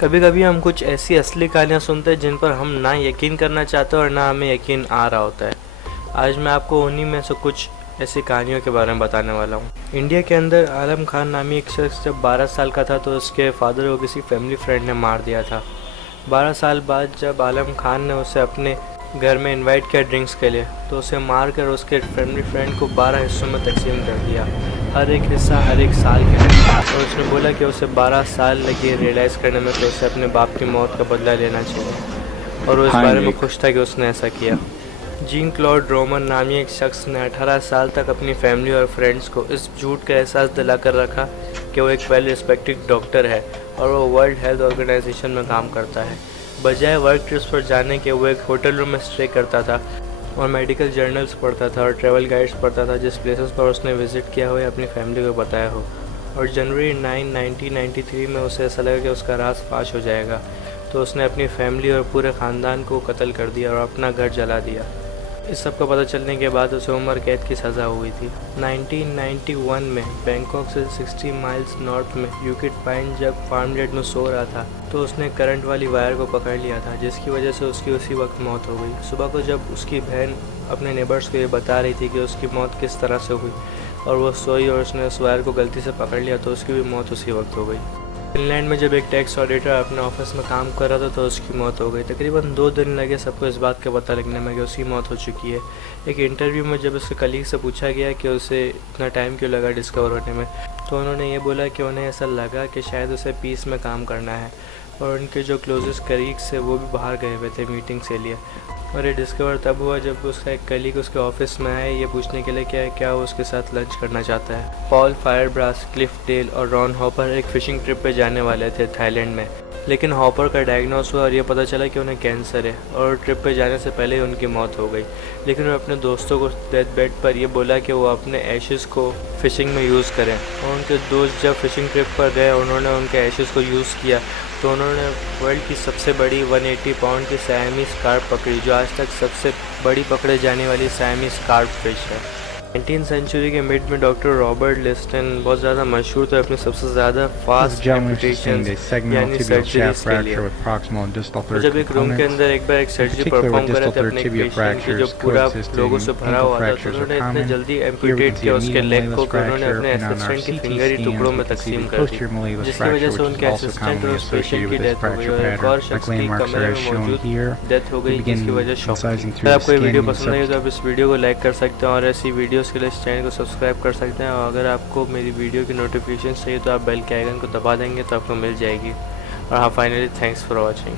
कभी कभी हम कुछ ऐसी असली कहानियाँ सुनते हैं जिन पर हम ना यकीन करना चाहते और ना हमें यकीन आ रहा होता है। आज मैं आपको उन्हीं में से कुछ ऐसी कहानियों के बारे में बताने वाला हूँ। इंडिया के अंदर आलम खान नामी एक शख्स जब 12 साल का था तो उसके फादर को किसी फैमिली फ्रेंड ने मार दिया था। 12 साल बाद जब आलम खान ने उसे अपने घर में इनवाइट किया ड्रिंक्स के लिए तो उसे मार कर उसके फैमिली फ्रेंड को 12 हिस्सों में तकसीम कर दिया, हर एक हिस्सा हर एक साल के लिए। और उसने बोला कि उसे 12 साल लगे रियलाइज़ करने में कि उसे अपने बाप की मौत का बदला लेना चाहिए और वो इस बारे में खुश था कि उसने ऐसा किया। जीन क्लॉड रोमन नामी एक शख्स ने 18 साल तक अपनी फैमिली और फ्रेंड्स को इस झूठ का एहसास दिलाकर रखा कि वो एक वेल रिस्पेक्टेड डॉक्टर है और वो वर्ल्ड हेल्थ ऑर्गेनाइजेशन में काम करता है। बजाय वर्क ट्रिप्स पर जाने के वो एक होटल रूम में स्टे करता था और मेडिकल जर्नल्स पढ़ता था और ट्रैवल गाइड्स पढ़ता था जिस प्लेसेस पर उसने विज़िट किया हो या अपनी फैमिली को बताया हो। और जनवरी 9, 1993 में उसे ऐसा लगा कि उसका राज फाश हो जाएगा, तो उसने अपनी फैमिली और पूरे ख़ानदान को कत्ल कर दिया और अपना घर जला दिया। इस सब का पता चलने के बाद उसे उम्र कैद की सज़ा हुई थी। 1991 में बैंकॉक से 60 माइल्स नॉर्थ में यूकिट पाइन जब फार्मलैंड में सो रहा था तो उसने करंट वाली वायर को पकड़ लिया था, जिसकी वजह से उसकी उसी वक्त मौत हो गई। सुबह को जब उसकी बहन अपने नेबर्स को ये बता रही थी कि उसकी मौत किस तरह से हुई और वो सोई और उसने उस वायर को गलती से पकड़ लिया तो उसकी भी मौत उसी वक्त हो गई। फिनलैंड में जब एक टैक्स ऑडिटर अपने ऑफिस में काम कर रहा था तो उसकी मौत हो गई। तकरीबन 2 दिन लगे सबको इस बात का पता लगने में कि उसकी मौत हो चुकी है। एक इंटरव्यू में जब उसके कलीग से पूछा गया कि उसे इतना टाइम क्यों लगा डिस्कवर होने में, तो उन्होंने ये बोला कि उन्हें ऐसा लगा कि शायद उसे पीस में काम करना है और उनके जो क्लोजेस्ट कलीग्स थे वो भी बाहर गए हुए थे मीटिंग्स के लिए। और ये डिस्कवर तब हुआ जब उसका एक कलीग उसके ऑफिस में आया ये पूछने के लिए क्या वो उसके साथ लंच करना चाहता है। पॉल फायरब्रास, क्लिफ डेल और रॉन हॉपर एक फ़िशिंग ट्रिप पे जाने वाले थे थाईलैंड में, लेकिन हॉपर का डायग्नोस हुआ और ये पता चला कि उन्हें कैंसर है और ट्रिप पे जाने से पहले ही उनकी मौत हो गई। लेकिन वो अपने दोस्तों को डेथ बेड पर ये बोला कि वो अपने एशेज़ को फ़िशिंग में यूज़ करें और उनके दोस्त जब फ़िशिंग ट्रिप पर गए उन्होंने उनके एशेज़ को यूज़ किया तो उन्होंने वर्ल्ड की सबसे बड़ी 180 पाउंड की सायमीज़ कार्प पकड़ी, जो आज तक सबसे बड़ी पकड़े जाने वाली सायमीज़ कार्प फिश है। 19वीं सेंचुरी के मिड में डॉक्टर रॉबर्ट लिस्टन बहुत ज़्यादा मशहूर थे अपने सबसे ज़्यादा फास्ट एम्पुटेशंस यानी सर्जरीज के लिए। तो जब एक रूम के अंदर एक बार एक सर्जरी परफॉर्म कर रहे थे अपने पेशेंट की जो पूरा लोगों से भरा हुआ था तो उन्होंने इतने जल्दी एम्पुटेट किया उसके लेग को कि उन्होंने अपने असिस्टेंट की फिंगर ही टुकड़ों में तकसीम कर दी, जिसकी वजह से उनके असिस्टेंट और उस पेशेंट की डेथ हो गई और एक और शख्स की कमरे में मौजूद डेथ हो गई, जिसकी वजह शॉक थी। अगर आपको ये वीडियो पसंद आई तो आप इस वीडियो को लाइक कर सकते हैं और ऐसी वीडियोस के लिए इस चैनल को सब्सक्राइब कर सकते हैं। और अगर आपको मेरी वीडियो की नोटिफिकेशन चाहिए तो आप बेल के आइकन को दबा देंगे तो आपको मिल जाएगी। और हाँ, फाइनली थैंक्स फॉर वॉचिंग।